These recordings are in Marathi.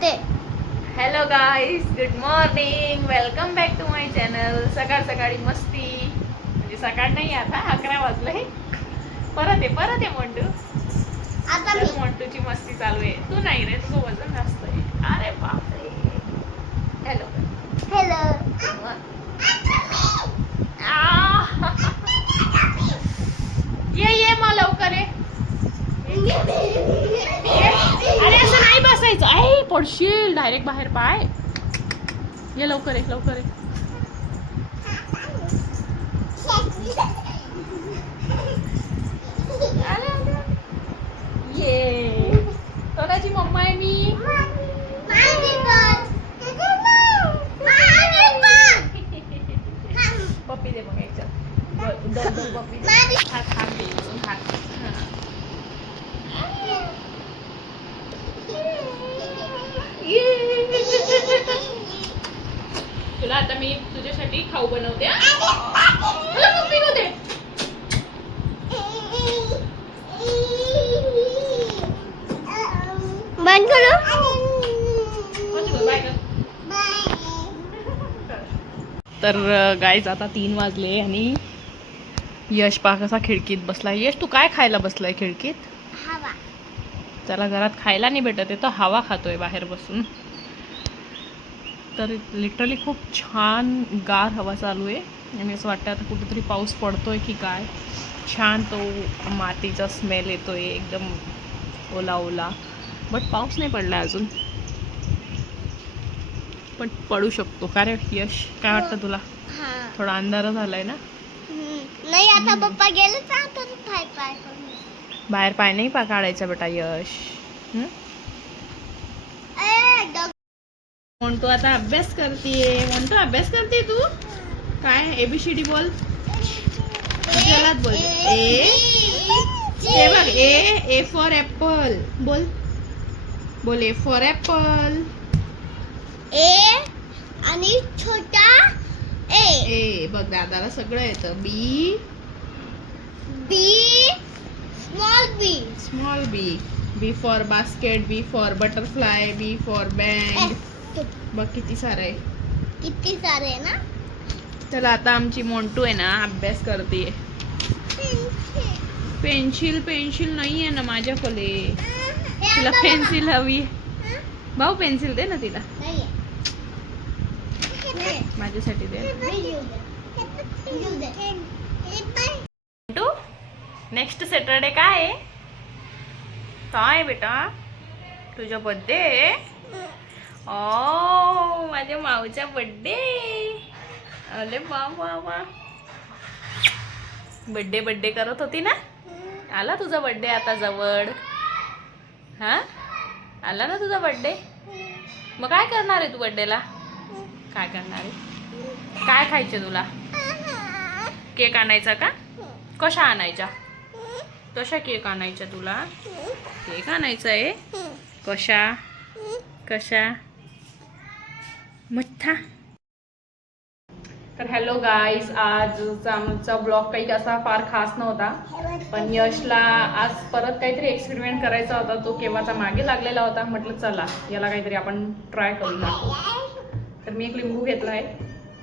बघते. Hello guys, good morning, welcome back to my channel. सकाळ सकाळी मस्ती, म्हणजे सकाळ नाही, आता 11 वाजले. परत आहे मोंटू. आता मी मोंटूची मस्ती चालू आहे. तू नाही रे, तुझं वजन जास्त आहे. अरे बापरे. Hello hello. ये मग लवकर ये. अरे असं नाही बसायचं. आई पडशील डायरेक्ट बाहेर पाय. ये लवकर ये, लवकर ये. ये कोणाची मम्मा आहे मी. पप्पी दे मग याच्यात. दोन पप्पी दे. हात दे, हात. तुला आता मी तुझ्यासाठी खाऊ बनवते. बंद करू. तर गाईज आता 3 वाजले आणि यश पा कसा खिडकीत बसलाय. यश, तू काय खायला बसलाय खिडकीत? हवा. त्याला घरात खायला नाही भेटत आहे, तो हवा खातोय बाहेर बसून. तर लिटरली खूप छान गार हवा चालू आहे आणि असं वाटतं आता कुठेतरी पाऊस पडतोय की काय. छान तो मातीचा स्मेल येतोय, एकदम ओला ओला. बट पाऊस नाही पडला अजून, पण पडू शकतो. का रे यश, काय वाटतं तुला? थोडा अंधार झालाय ना. नाही, आता पप्पा गेले तर पाय पाय बाहेर पाय नाही काढायचा बेटा यश. म्हणतो आता अभ्यास करतीये. म्हणतो अभ्यास करते तू. काय ABCD बोल. जलात बोल. हे बघ, ए फॉर ऍपल बोल. बोल ए फॉर ऍपल. ए आणि छोटा ए बघ, दादाला सगळं येतं. B small B. B for basket. B for butterfly. B for band. बघ किती सारं आहे. किती सारे ना. चला आता आमची मोंटू आहे ना अभ्यास करते. पेन्सिल नाही आहे ना माझ्याकडे. तिला पेन्सिल हवी. भाऊ पेन्सिल दे ना तिला. माझ्यासाठी दे. मोंटू, नेक्स्ट सॅटरडे काय आहे? काय बेटा, तुझा बर्थडे? ओ, माझ्या माऊचा बर्थडे. अरे वा वा वा. बर्थडे करत होती ना. आला तुझा बर्थडे आता जवळ. हा, आला ना तुझा बर्थडे. मग काय करणार आहे तू बर्थडेला? काय करणार आहे? काय खायचं तुला? केक आणायचा का? कशा आणायच्या? कशा केक आणायच्या तुला? केक आणायचा आहे. कशा मठ्ठा. तर हॅलो गाईज, आजचा आमचा ब्लॉग काही असा फार खास नव्हता, पण यशला आज परत काहीतरी एक्सपेरिमेंट करायचा होता. तो केव्हाचा मागे लागलेला होता. म्हटलं चला याला काहीतरी आपण ट्राय करूया. तर मी एक लिंबू घेतला आहे,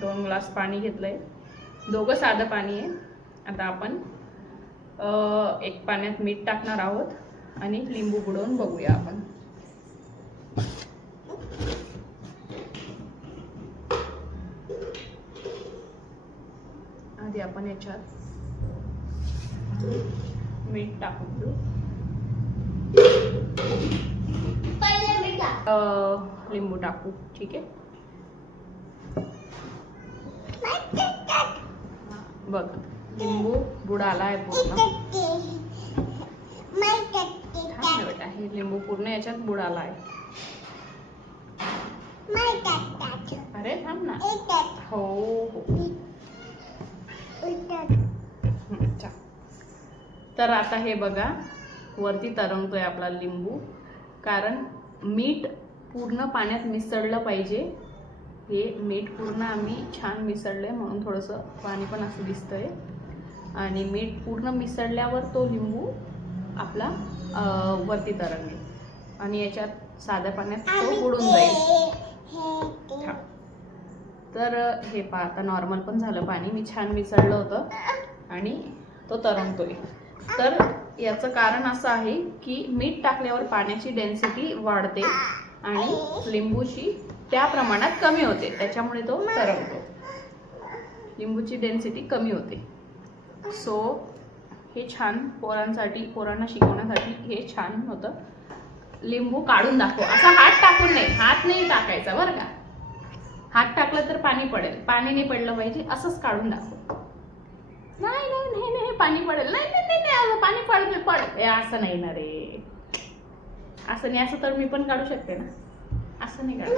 2 ग्लास पाणी घेतलं आहे. दोघं साधं पाणी आहे. आता आपण एक पाण्यात मीठ टाकणार आहोत आणि लिंबू बुडवून बघूया आपण. आधी आपण याच्यात मीठ टाकून देऊ. लिंबू टाकू. ठीक आहे, बघ लिंबू बुडाला आहे पूर्ण. बेटा, हे लिंबू पूर्ण याच्यात बुडाला आहे. अरे थांब ना. हो हो. तर आता हे बघा, वरती तरंगतोय आपला लिंबू, कारण मीठ पूर्ण पाण्यात मिसळलं पाहिजे. हे मीठ पूर्ण आम्ही छान मिसळलंय म्हणून थोडंसं पाणी पण असं दिसतंय. आणि मीठ पूर्ण मिसळल्यावर तो लिंबू आपला वरती तरंगेल. आणि याच्यात साध्या पाण्यात तो बुडून जाईल. थांब. तर हे पहा, आता नॉर्मल पण झालं पाणी. मी छान मिसळलं होतं आणि तो तरंगतोय. तर याचं कारण असं आहे की मीठ टाकल्यावर पाण्याची डेन्सिटी वाढते आणि लिंबूची त्या प्रमाणात कमी होते, त्याच्यामुळे तो तरंगतो. लिंबूची डेन्सिटी कमी होते. सो हे छान पोरांना शिकवण्यासाठी हे छान होतं. लिंबू काढून दाखव. असा हात टाकून नाही, हात नाही टाकायचा बरं का. हात टाकलं तर पाणी पडेल, पाणी नाही पडलं पाहिजे. असंच काढून दाखव. नाही नाही नाही नाही पाणी पडेल, नाही नाही नाही नाही पाणी पडेल. असं नाही ना रे, असं नाही. असं तर मी पण काढू शकते ना, असं नाही काढू.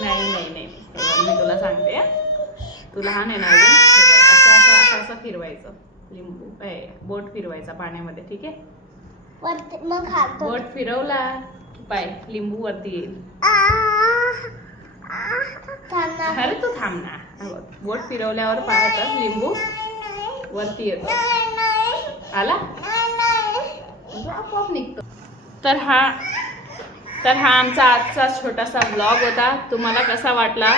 नाही नाही नाही, मी तुला सांगते, तू लहान आहे ना अजून. असं असं असं असं फिरवायचं लिंबू, बोट फिरवायचा पाण्यामध्ये, ठीक आहे. बोट फिरवला पाय लिंबू वरती येईल. अरे तू थांब ना. बोट फिरवल्यावर पायाचा लिंबू वरती येतो. आला आपोआप निघतो. तर हा आमचा आजचा छोटासा ब्लॉग होता. तुम्हाला कसा वाटला?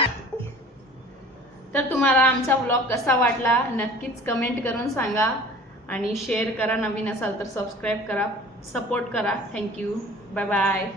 तर तुम्हाला आमचा ब्लॉग कसा वाटला नक्कीच कमेंट करून सांगा आणि शेअर करा. नवीन असाल तर सबस्क्राईब करा, सपोर्ट करा. थँक्यू. Bye bye.